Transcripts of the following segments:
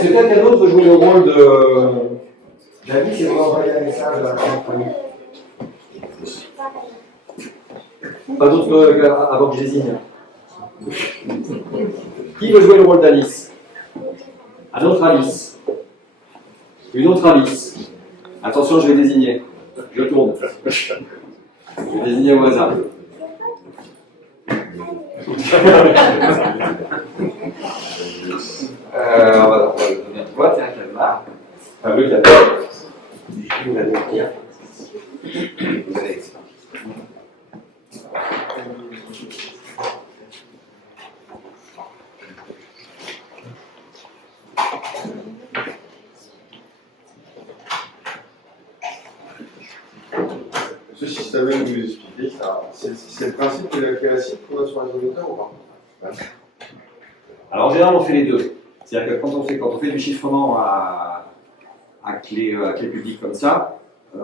Est-ce que quelqu'un d'autre veut jouer le rôle de David et va envoyer un message à la famille? Pas d'autres avant que je désigne. Qui veut jouer le rôle d'Alice? Un autre Alice. Une autre Alice. Attention, je vais désigner. Je tourne. Je vais désigner au hasard. On va donner une boîte et un cadenas. Enfin, le cadenas. Vous allez ouvrir. Vous allez. Ce système que vous expliquez, c'est le principe de la classique qu'on a sur les ordinateurs ou pas? Ouais. Alors en général, on fait les deux. C'est-à-dire que quand on fait du chiffrement à clé publique comme ça,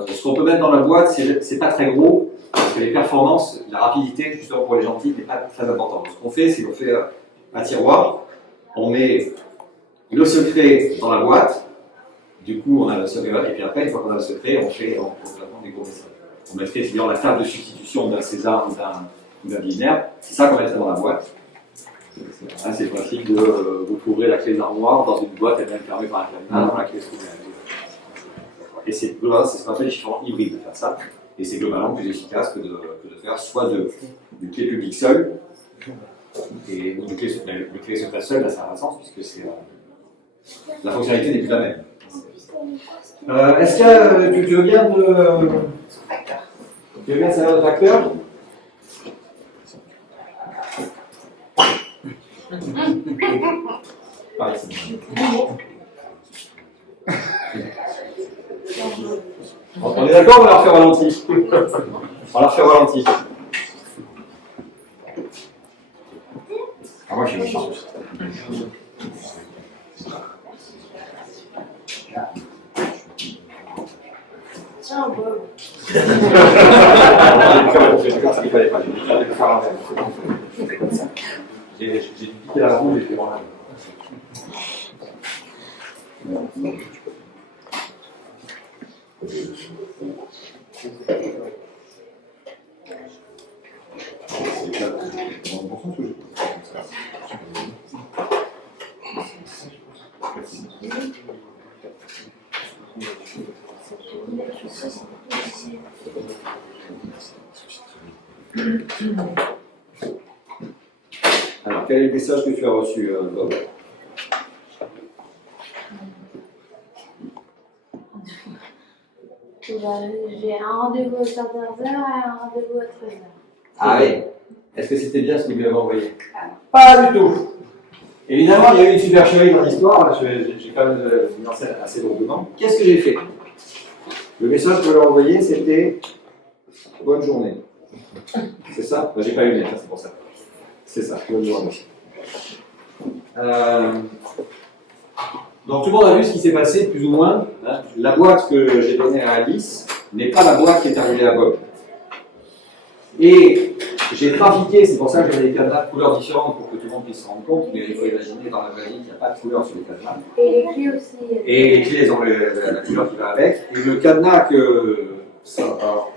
ce qu'on peut mettre dans la boîte, c'est pas très gros, parce que les performances, la rapidité, justement pour les gentils, n'est pas très importante. Ce qu'on fait, c'est qu'on fait un tiroir, on met le secret dans la boîte, du coup on a le secret, et puis après, une fois qu'on a le secret, on fait des gros messages. On mettrait finalement la table de substitution d'un César ou d'un binaire, c'est ça qu'on mettrait dans la boîte. C'est le principe de vous trouverez la clé d'armoire dans une boîte, elle est fermée par un cadenas, dans la clé se trouve. Et c'est ce qu'on appelle les chiffrements hybrides de faire ça. Et c'est globalement plus efficace que de faire soit du clé public seul, et le clé secret seul, là, ça n'a pas de sens, puisque la fonctionnalité n'est plus la même. Est-ce que tu veux bien tu veux bien savoir le facteur? Par ici. On est d'accord, on va la refaire ralenti. On va la refaire ralenti. Ah, moi, je suis méchant. Tiens, Bob. J'ai d'accord ce qu'il fallait pas. J'ai dû faire un verre. C'est comme ça. J'ai piqué la roue et j'ai fait vraiment. Alors, quel est le message que tu as reçu, Bob? J'ai un rendez-vous à 14h et un rendez-vous à 13h. Ah oui. Est-ce que c'était bien ce que vous lui avez envoyé? Pas du tout. Évidemment, il y a eu une supercherie dans l'histoire. J'ai quand même mis en scène assez lourdement. Qu'est-ce que j'ai fait? Le message que je lui ai envoyé, c'était bonne journée. C'est ça? J'ai pas eu le lien, c'est pour ça. C'est ça, bonne journée. Donc tout le monde a vu ce qui s'est passé, plus ou moins. Hein. La boîte que j'ai donnée à Alice n'est pas la boîte qui est arrivée à Bob. Et j'ai trafiqué, c'est pour ça que j'ai des cadenas de couleurs différentes pour que tout le monde puisse se rendre compte, mais il faut imaginer dans la vraie vie qu'il n'y a pas de couleur sur les cadenas. Et les clés aussi. Et les clés, elles ont la couleur qui va avec. Et le cadenas que,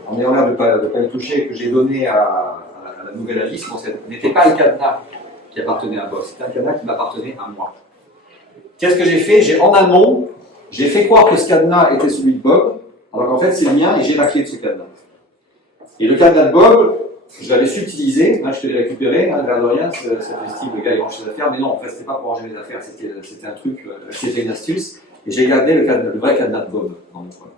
on est en l'air de ne pas y toucher, que j'ai donné à la nouvelle Alice, n'était pas le cadenas qui appartenait à Bob, c'était un cadenas qui m'appartenait à moi. Qu'est-ce que j'ai fait? En amont, j'ai fait croire que ce cadenas était celui de Bob, alors qu'en fait c'est le mien et j'ai la clé de ce cadenas. Et le cadenas de Bob, je l'avais subtilisé, hein, je te l'ai récupéré, hein, l'air de rien, ça fait style, le gars il range ses affaires, mais non, en fait c'était pas pour ranger mes affaires, c'était un truc, c'était une astuce, et j'ai gardé le vrai cadenas de Bob dans le coin.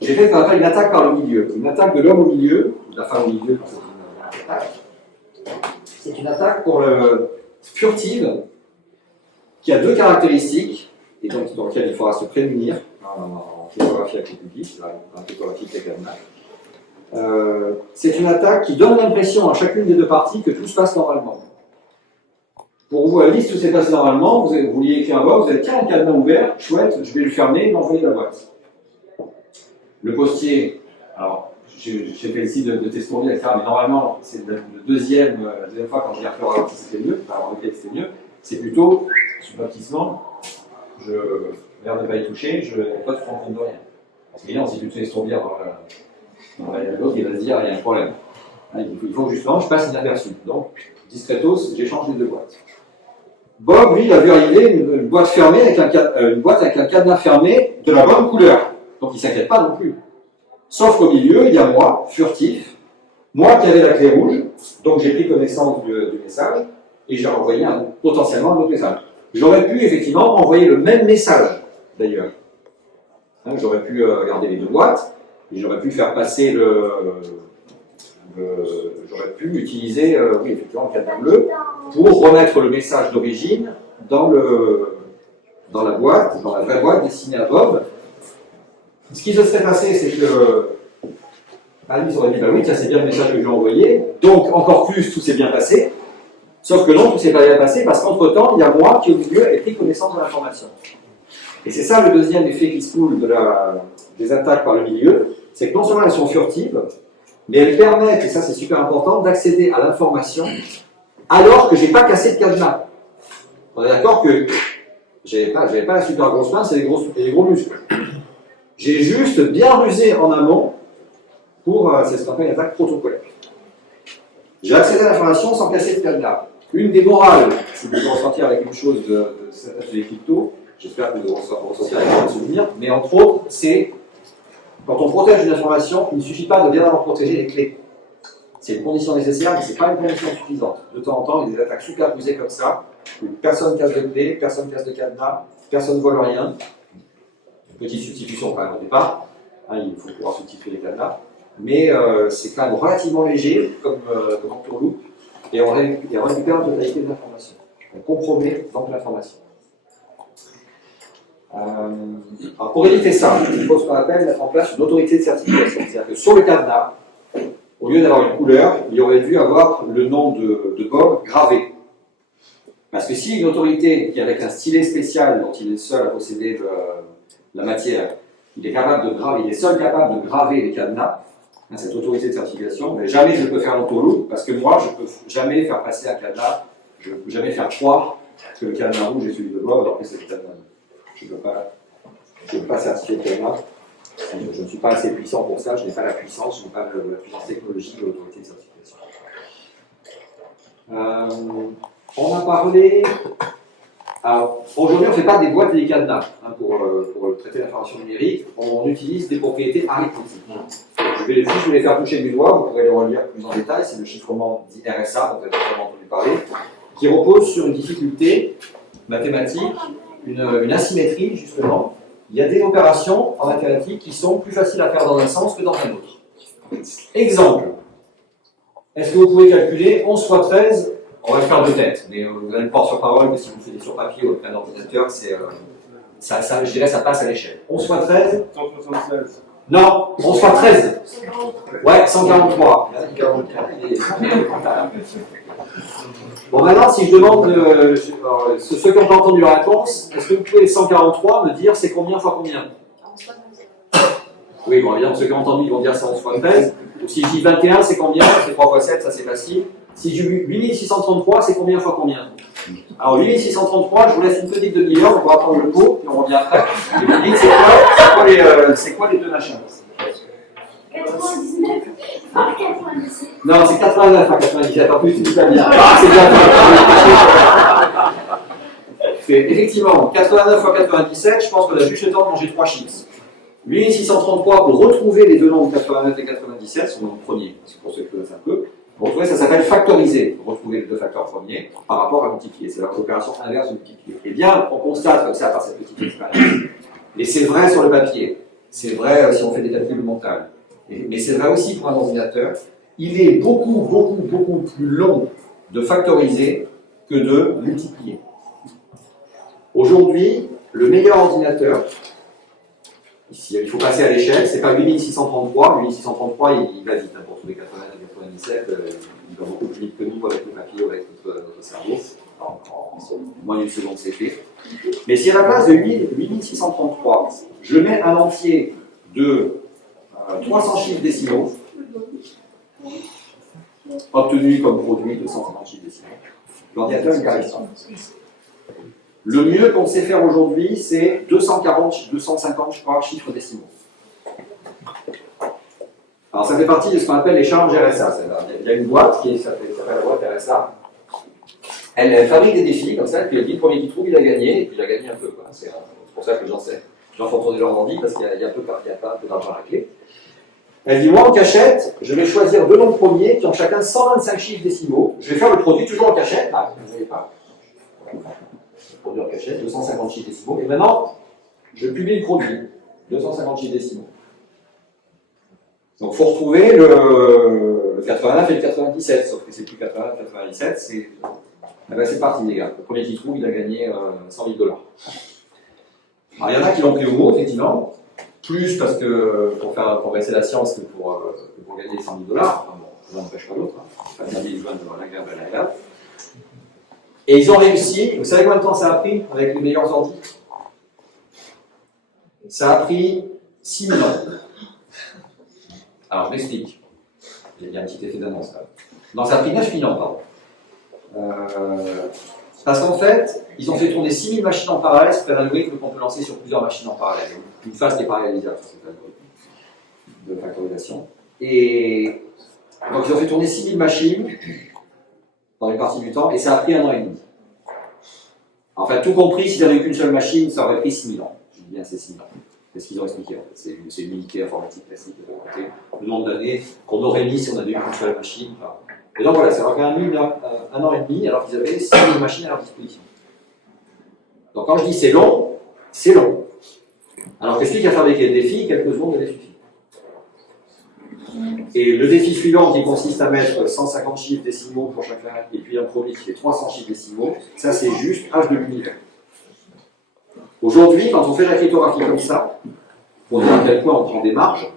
J'ai fait ce qu'on appelle une attaque par le milieu, une attaque de l'homme au milieu, ou de la femme au milieu, c'est une attaque furtive, qui a deux caractéristiques, et donc dans lesquelles il faudra se prémunir en cryptographie avec les publics, en cryptographie avec les cadenas. C'est une attaque qui donne l'impression à chacune des deux parties que tout se passe normalement. Pour vous, Alice, tout s'est passé normalement, vous vouliez écrire un box, vous avez tiens, le cadenas ouvert, chouette, je vais le fermer et m'envoyer la boîte. Le postier, alors j'ai fait le site de Testourville, etc., mais normalement, c'est la deuxième fois quand j'ai refait au ralenti, c'était mieux, alors lequel c'était mieux, c'est plutôt, sur baptissement, l'air de ne pas y toucher, toi tu te rends compte de rien. Parce qu'évidemment, si tu te fais estourbir dans l'autre, il va se dire il y a un problème. Il faut que justement je passe inaperçu. Donc, discretos, j'échange les deux boîtes. Bob, lui, il a vu arriver une boîte fermée avec une boîte avec un cadenas fermé de la bonne couleur. Donc il ne s'inquiète pas non plus. Sauf qu'au milieu, il y a moi, furtif, moi qui avais la clé rouge, donc j'ai pris connaissance du message et j'ai envoyé potentiellement un autre message. J'aurais pu effectivement envoyer le même message, d'ailleurs. J'aurais pu garder les deux boîtes et j'aurais pu faire passer j'aurais pu utiliser oui, effectivement, le cadenas bleu pour remettre le message d'origine dans la boîte, dans la vraie boîte destinée à Bob. Ce qui se serait passé, c'est que Alice aurait dit bah oui, ça c'est bien le message que j'ai envoyé, donc encore plus tout s'est bien passé. Sauf que non, tout s'est pas bien passé parce qu'entre-temps, il y a moi qui au milieu ai pris connaissance de l'information. Et c'est ça le deuxième effet qui se coule des attaques par le milieu, c'est que non seulement elles sont furtives, mais elles permettent, et ça c'est super important, d'accéder à l'information alors que je n'ai pas cassé de cadenas. On est d'accord que j'avais pas la super grosse main, c'est les gros muscles. J'ai juste bien rusé en amont pour, c'est ce qu'on appelle une attaque protocolaire. J'ai accédé à l'information sans casser de cadenas. Une des morales, si vous ressortir avec une chose de cet atelier crypto, j'espère que vous ressortir avec un souvenir, mais entre autres, c'est quand on protège une information, il ne suffit pas de bien avoir protégé les clés. C'est une condition nécessaire, mais ce n'est pas une condition suffisante. De temps en temps, il y a des attaques superposées comme ça, où personne casse de clé, personne casse de cadenas, personne ne vole rien. Une petite substitution quand même au départ, il faut pouvoir substituer les cadenas, mais c'est quand même relativement léger comme entourloupe, et on récupère la totalité de l'information. On compromet donc l'information. Alors pour éviter ça, il faut ce qu'on appelle mettre en place une autorité de certification. C'est-à-dire que sur le cadenas, au lieu d'avoir une couleur, il aurait dû avoir le nom de Bob gravé. Parce que si une autorité qui, avec un stylet spécial dont il est seul à posséder la matière, il est seul capable de graver les cadenas, cette autorité de certification, mais jamais je peux faire l'entourloupe, parce que moi, je ne peux jamais faire passer un cadenas, je ne peux jamais faire croire que le cadenas rouge est celui de Bob, alors que c'est le cadenas. Je ne peux pas certifier le cadenas. Je ne suis pas assez puissant pour ça, je n'ai pas la puissance, je n'ai pas la puissance technologique de l'autorité de certification. On a parlé. Alors, aujourd'hui, on ne fait pas des boîtes et des cadenas pour traiter l'information numérique, on utilise des propriétés arithmétiques. Je vais juste vous les faire toucher du doigt, vous pourrez les relire plus en détail, c'est le chiffrement dit RSA, dont vous avez sûrement entendu parler, qui repose sur une difficulté mathématique, une asymétrie, justement. Il y a des opérations en mathématiques qui sont plus faciles à faire dans un sens que dans un autre. Exemple. Est-ce que vous pouvez calculer 11 fois 13? On va le faire de tête, mais vous avez le porte sur parole que si vous le faites sur papier ou avec un ordinateur, je dirais ça passe à l'échelle. 11 fois 13? 176. Non, 11 fois 13. Ouais, 143. Bon, maintenant, si je demande, ceux qui n'ont pas entendu la réponse, est-ce que vous pouvez 143 me dire c'est combien fois combien? Oui, bon, évidemment, ceux qui ont entendu, ils vont dire c'est 11 fois 13. Donc, si je dis 21, c'est combien? C'est 3 fois 7, ça c'est facile. Si je dis 8633, c'est combien fois combien? Alors, 8633, je vous laisse une petite demi-heure, on va prendre le pot, et on revient après. Et vous me dites, c'est quoi les deux machins? 99 par 97. Non, c'est 89 par 97. En plus, tu dis pas bien. Ah, c'est bien. C'est effectivement 89 fois 97. Je pense qu'on a juste le temps de manger 3 chips. 8633 pour retrouver les deux nombres 89 et 97, sont dans le premier, c'est pour ceux qui connaissent un peu. Pour retrouver, ça s'appelle factoriser, retrouver les deux facteurs premiers par rapport à multiplier. C'est l'opération inverse de multiplier. Eh bien, on constate comme ça par cette petite expérience. Et c'est vrai sur le papier. C'est vrai si on fait des calculs mentaux. Mais c'est vrai aussi pour un ordinateur. Il est beaucoup plus long de factoriser que de multiplier. Aujourd'hui, le meilleur ordinateur, ici, il faut passer à l'échelle, c'est pas 8633. 8633, il va vite pour trouver 80 et 97. Il va beaucoup plus vite que nous avec le papier ou avec notre cerveau. En moins d'une seconde, c'est fait. Mais si à la place de 8633, je mets un entier de 300 chiffres décimaux, obtenu comme produit de 150 chiffres décimaux, l'ordinateur il arrive ça. Le mieux qu'on sait faire aujourd'hui, c'est 240, 250, je crois, chiffres décimaux. Alors ça fait partie de ce qu'on appelle les challenges RSA. Il y a une boîte qui s'appelle la boîte RSA. Elle fabrique des défis comme ça, et puis elle dit le premier qui trouve, il a gagné, et puis il a gagné un peu. C'est pour ça que les gens font tourner leur ordi, parce qu'il y a pas un peu d'argent à la clé. Elle dit, moi en cachette, je vais choisir deux noms de premiers qui ont chacun 125 chiffres décimaux. Je vais faire le produit toujours en cachette. Ah, vous ne voyez pas. Le produit en cachette, 250 chiffres décimaux. Et maintenant, je publie le produit. 250 chiffres décimaux. Donc il faut retrouver le 89 et le 97, sauf que c'est plus 89, 97, c'est parti les gars. Le premier qui trouve, il a gagné 100 000 $. Alors il y en a qui l'ont pris au mot, effectivement, plus parce que pour progresser la science que pour gagner 100 000 $. Enfin, bon, ça n'empêche pas l'autre, hein. C'est pas bien de joindre l'agréable à l'agréable. Et ils ont réussi, vous savez combien de temps ça a pris avec les meilleurs ordi? Ça a pris 6 000 ans. Alors, je m'explique. Il y a un petit effet d'annonce là. Non, ça a pris 9 000 ans, pardon. Parce qu'en fait, ils ont fait tourner 6 000 machines en parallèle, c'est un algorithme qu'on peut lancer sur plusieurs machines en parallèle. Une phase n'est pas réalisable sur cet algorithme de factorisation. Et donc, ils ont fait tourner 6 000 machines dans une partie du temps, et ça a pris 1 an et demi. En fait, tout compris, s'ils n'avaient qu'une seule machine, ça aurait pris 6 000 ans. Je dis bien, c'est 6 000 ans. C'est ce qu'ils ont expliqué, en fait. C'est une unité informatique classique de compter le nombre d'années qu'on aurait mis si on avait eu une seule machine. Enfin. Et donc voilà, ça aurait pris 1 an et demi, alors qu'ils avaient 6 000 machines à leur disposition. Donc quand je dis c'est long, c'est long. Alors que celui qui a fabriqué le défi, quelques secondes, il suffit. Et le défi suivant, qui consiste à mettre 150 chiffres décimaux pour chacun, et puis un premier qui fait 300 chiffres décimaux, ça c'est juste H de l'univers. Aujourd'hui, quand on fait la cryptographie comme ça, pour dire à quel point on prend des marges,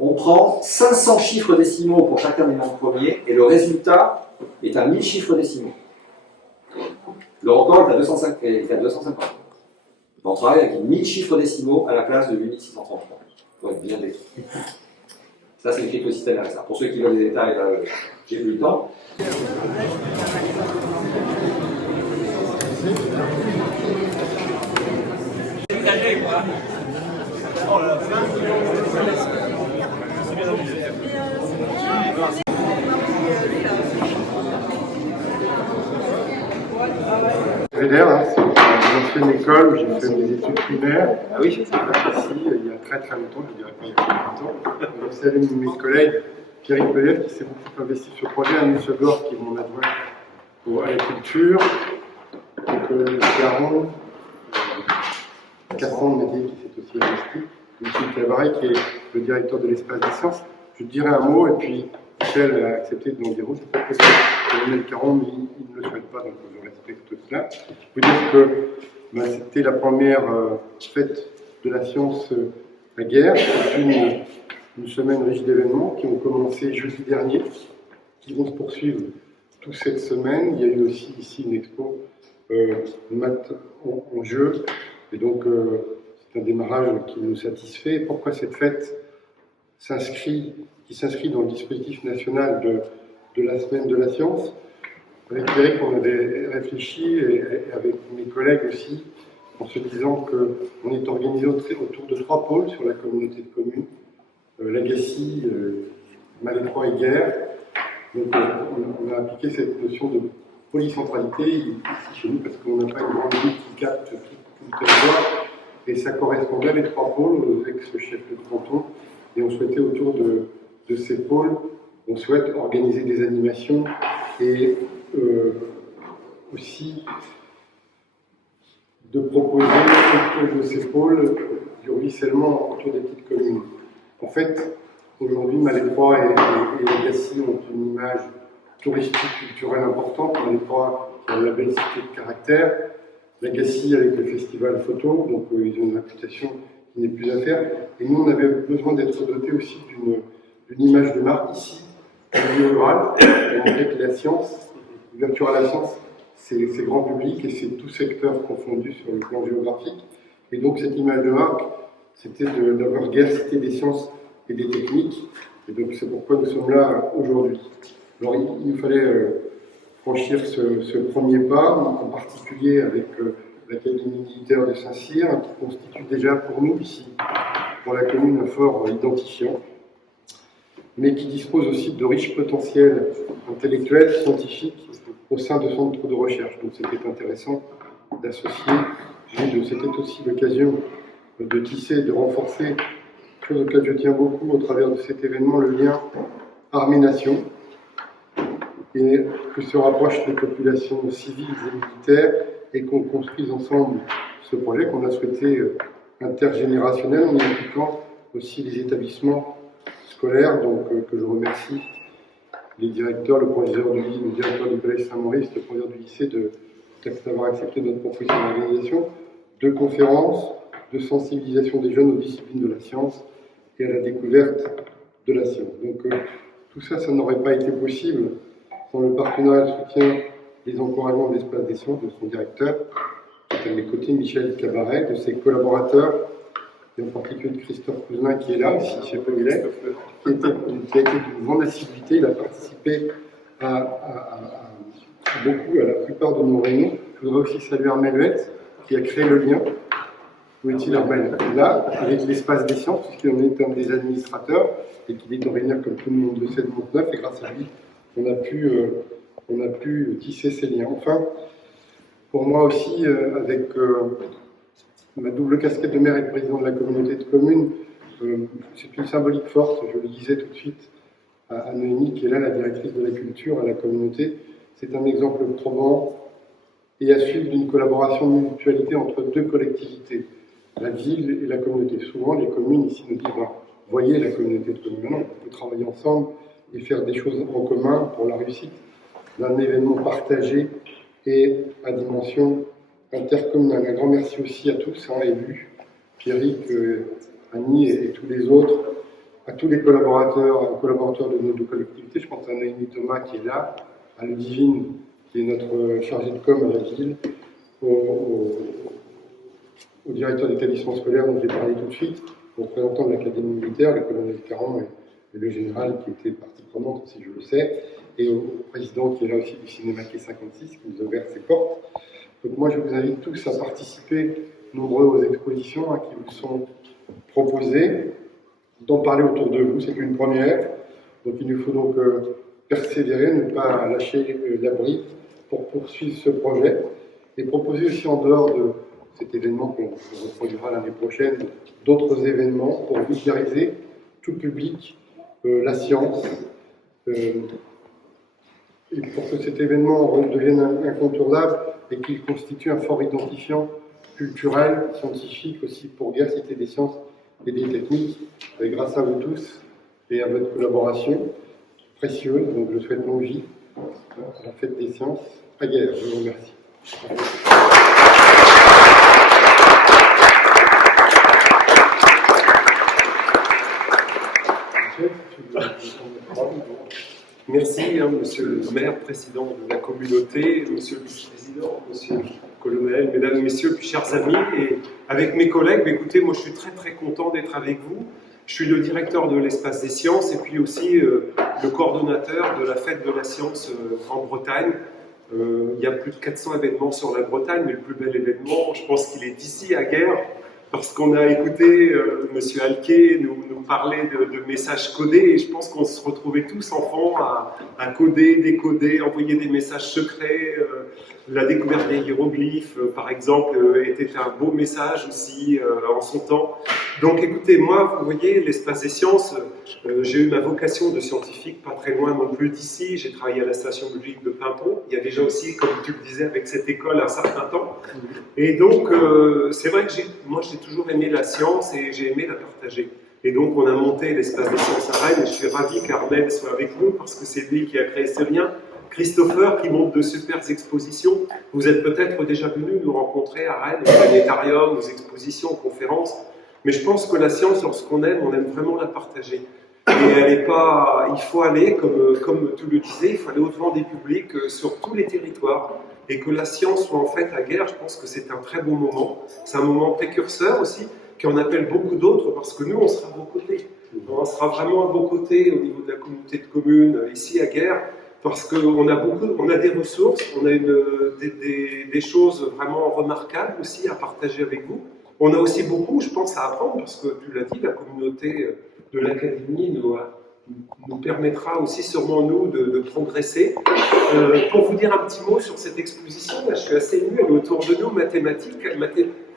on prend 500 chiffres décimaux pour chacun des nombres premiers, et le résultat est à 1000 chiffres décimaux. Le record est à 250. On travaille avec 1000 chiffres décimaux à la place de 8633. Pour être bien décrit. Ça, c'est le cryptosystème RSA. Pour ceux qui veulent des détails, là, j'ai plus le temps. Védère, hein, c'est une ancienne école où j'ai fait mes études primaires. Ah oui, je sais pas, ici, il y a très très longtemps, je dirais pas il y a très longtemps. Donc, c'est un de mes collègues, Pierre Pellet, qui s'est beaucoup investi sur le projet, Anne Segor, qui est mon adjoint à la culture. Donc, Caron, 4 ans de métier qui s'est aussi investi. Michel Cavaret, qui est le directeur de l'espace des sciences. Je dirais un mot, et puis Michel a accepté de m'en dire autre. C'est pas possible de donner le Caron, mais il ne le souhaite pas, donc je respecte cela. Je peux dire que c'était la première fête de la science à guerre. C'est une semaine riche d'événements qui ont commencé jeudi dernier, qui vont se poursuivre toute cette semaine. Il y a eu aussi ici une expo maths en jeu, et donc c'est un démarrage qui nous satisfait. Pourquoi cette fête s'inscrit dans le dispositif national de la semaine de la science? Avec Eric, on avait réfléchi, et avec mes collègues aussi, en se disant qu'on est organisé autour de 3 pôles sur la communauté de communes, Lagacy, Malétroit et Guerre. Donc on a appliqué cette notion de polycentralité ici chez nous, parce qu'on n'a pas une grande ville qui capte tout le territoire, et ça correspondait les 3 pôles aux ex-chefs de canton, et on souhaitait autour de ces pôles, on souhaite organiser des animations et aussi de proposer autour de ces pôles du ruissellement autour des petites communes. En fait, aujourd'hui, Malétroit et Lagacy ont une image touristique culturelle importante. Malétroit qui a un label cité de caractère, Lagacy avec le festival photo, donc ils ont une réputation qui n'est plus à faire. Et nous, on avait besoin d'être dotés aussi d'une image de marque ici, au milieu rural. Et en fait, la science, l'ouverture à la science, c'est grand public et c'est tout secteur confondu sur le plan géographique. Et donc, cette image de marque, c'était d'avoir guère cité des sciences et des techniques. Et donc, c'est pourquoi nous sommes là aujourd'hui. Alors, il nous fallait franchir ce premier pas, en particulier avec l'Académie militaire de Saint-Cyr, qui constitue déjà pour nous ici, pour la commune, un fort identifiant, mais qui dispose aussi de riches potentiels intellectuels, scientifiques, au sein de centres de recherche. Donc c'était intéressant d'associer, c'était aussi l'occasion de tisser, de renforcer, chose auquel je tiens beaucoup au travers de cet événement, le lien armée-nation, et que se rapprochent les populations civiles et militaires, et qu'on construise ensemble ce projet qu'on a souhaité intergénérationnel, en y impliquant aussi les établissements scolaires, donc que je remercie les directeurs, le proviseur du lycée, le directeur du collège Saint-Maurice, le proviseur du lycée d'avoir accepté notre proposition d'organisation, de conférences, de sensibilisation des jeunes aux disciplines de la science et à la découverte de la science. Donc tout ça, ça n'aurait pas été possible sans le partenariat, le soutien, les encouragements de l'Espace des Sciences, de son directeur, qui est à mes côtés, Michel Cabaret, de ses collaborateurs, et en particulier de Christophe Cousin qui est là, ici, je ne sais pas où il est, qui a été d'une grande assiduité. Il a participé à beaucoup, à la plupart de nos réunions. Je voudrais aussi saluer Armel Huette, qui a créé le lien. Où est-il, Armel? Là, avec l'Espace des Sciences, puisqu'il en est un des administrateurs, et qu'il est originaire, comme tout le monde le sait, de Montneuf, et grâce à lui, on a pu tisser ces liens. Enfin, pour moi aussi, avec ma double casquette de maire et de président de la communauté de communes, c'est une symbolique forte, je le disais tout de suite à Noémie, qui est là la directrice de la culture à la communauté. C'est un exemple probant et à suivre d'une collaboration, d'une mutualité entre deux collectivités, la ville et la communauté. Souvent, les communes ici nous disent, voyez la communauté de communes. Non, on peut travailler ensemble et faire des choses en commun pour la réussite d'un événement partagé et à dimension intercommunale. Un grand merci aussi à tous, élus, Pierrick, Annie et tous les autres, à tous les collaborateurs, de nos deux collectivités. Je pense à Noémie Thomas qui est là, à Ludivine qui est notre chargée de com à la ville, au directeur d'établissement scolaire dont j'ai parlé tout de suite, au représentant de l'Académie militaire, le colonel Caron et le général qui était partie prenante, si je le sais, et au président qui est là aussi du cinéma Quai 56, qui nous a ouvert ses portes. Donc moi je vous invite tous à participer, nombreux aux expositions qui vous sont proposées, d'en parler autour de vous, c'est une première. Donc il nous faut donc persévérer, ne pas lâcher l'abri pour poursuivre ce projet, et proposer aussi en dehors de cet événement qu'on reproduira l'année prochaine, d'autres événements pour vulgariser tout public la science, et pour que cet événement devienne incontournable et qu'il constitue un fort identifiant culturel, scientifique aussi pour Guerre, Cité des Sciences et des Techniques. Et grâce à vous tous et à votre collaboration précieuse, donc je souhaite longue vie à la Fête des Sciences à Guerre. Je vous remercie. Merci, monsieur le maire, président de la communauté, monsieur le vice-président, monsieur le colonel, mesdames et messieurs, puis chers amis, et avec mes collègues, écoutez, moi je suis très très content d'être avec vous. Je suis le directeur de l'Espace des Sciences et puis aussi le coordonnateur de la Fête de la Science en Bretagne. Il y a plus de 400 événements sur la Bretagne, mais le plus bel événement, je pense qu'il est d'ici à Guerre, parce qu'on a écouté monsieur Alquet nous parler de messages codés, et je pense qu'on se retrouvait tous enfants à coder, décoder, envoyer des messages secrets. La découverte des hiéroglyphes, par exemple, était un beau message aussi en son temps. Donc écoutez, moi, vous voyez, l'Espace des Sciences, j'ai eu ma vocation de scientifique pas très loin non plus d'ici. J'ai travaillé à la station biologique de Paimpont. Il y a déjà aussi, comme tu le disais, avec cette école un certain temps. Et donc, c'est vrai que moi, j'ai toujours aimé la science et j'ai aimé la partager. Et donc, on a monté l'Espace des Sciences à Rennes et je suis ravi qu'Armel soit avec nous parce que c'est lui qui a créé ce lien. Christopher qui monte de super expositions. Vous êtes peut-être déjà venus nous rencontrer à Rennes, au planétarium, aux expositions, aux conférences. Mais je pense que la science, lorsqu'on aime, on aime vraiment la partager. Et elle est pas, il faut aller, comme tu le disais, il faut aller au-devant des publics sur tous les territoires. Et que la science soit en fait à Guerre, je pense que c'est un très bon moment. C'est un moment précurseur aussi, qui en appelle beaucoup d'autres, parce que nous, on sera à vos côtés. On sera vraiment à vos côtés au niveau de la communauté de communes, ici à Guerre. parce qu'on a des ressources, on a des choses vraiment remarquables aussi à partager avec vous. On a aussi beaucoup, je pense, à apprendre, parce que tu l'as dit, la communauté de l'Académie nous permettra aussi sûrement, nous, de progresser. Pour vous dire un petit mot sur cette exposition, là, je suis assez ému, elle est autour de nous, mathématiques.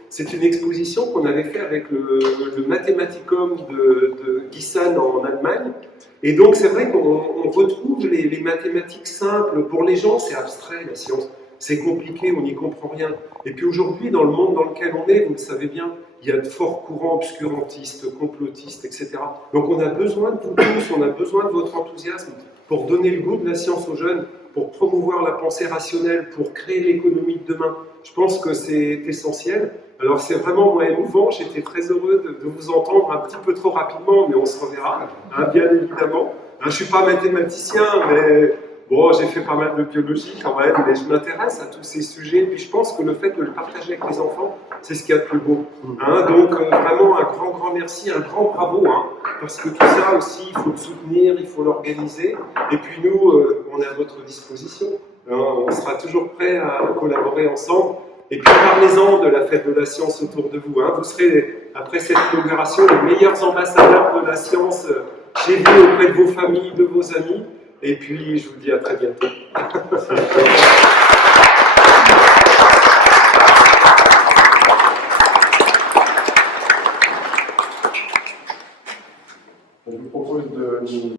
C'est une exposition qu'on avait fait avec le Mathematicum de Gießen en Allemagne. Et donc, c'est vrai qu'on retrouve les mathématiques simples. Pour les gens, c'est abstrait, la science. C'est compliqué, on n'y comprend rien. Et puis aujourd'hui, dans le monde dans lequel on est, vous le savez bien, il y a de forts courants obscurantistes, complotistes, etc. Donc on a besoin de vous tous, on a besoin de votre enthousiasme pour donner le goût de la science aux jeunes, pour promouvoir la pensée rationnelle, pour créer l'économie de demain. Je pense que c'est essentiel. Alors c'est vraiment émouvant, j'étais très heureux de vous entendre un petit peu trop rapidement, mais on se reverra, hein, bien évidemment. Je ne suis pas mathématicien, mais bon, j'ai fait pas mal de biologie quand même, mais je m'intéresse à tous ces sujets, et puis je pense que le fait de le partager avec les enfants, c'est ce qu'il y a de plus beau. Hein, donc vraiment un grand merci, un grand bravo, hein, parce que tout ça aussi, il faut le soutenir, il faut l'organiser, et puis nous, on est à votre disposition. Hein, on sera toujours prêts à collaborer ensemble. Et puis parlez-en de la fête de la science autour de vous. Hein. Vous serez, après cette inauguration, les meilleurs ambassadeurs de la science chez vous, auprès de vos familles, de vos amis. Et puis, je vous dis à très bientôt.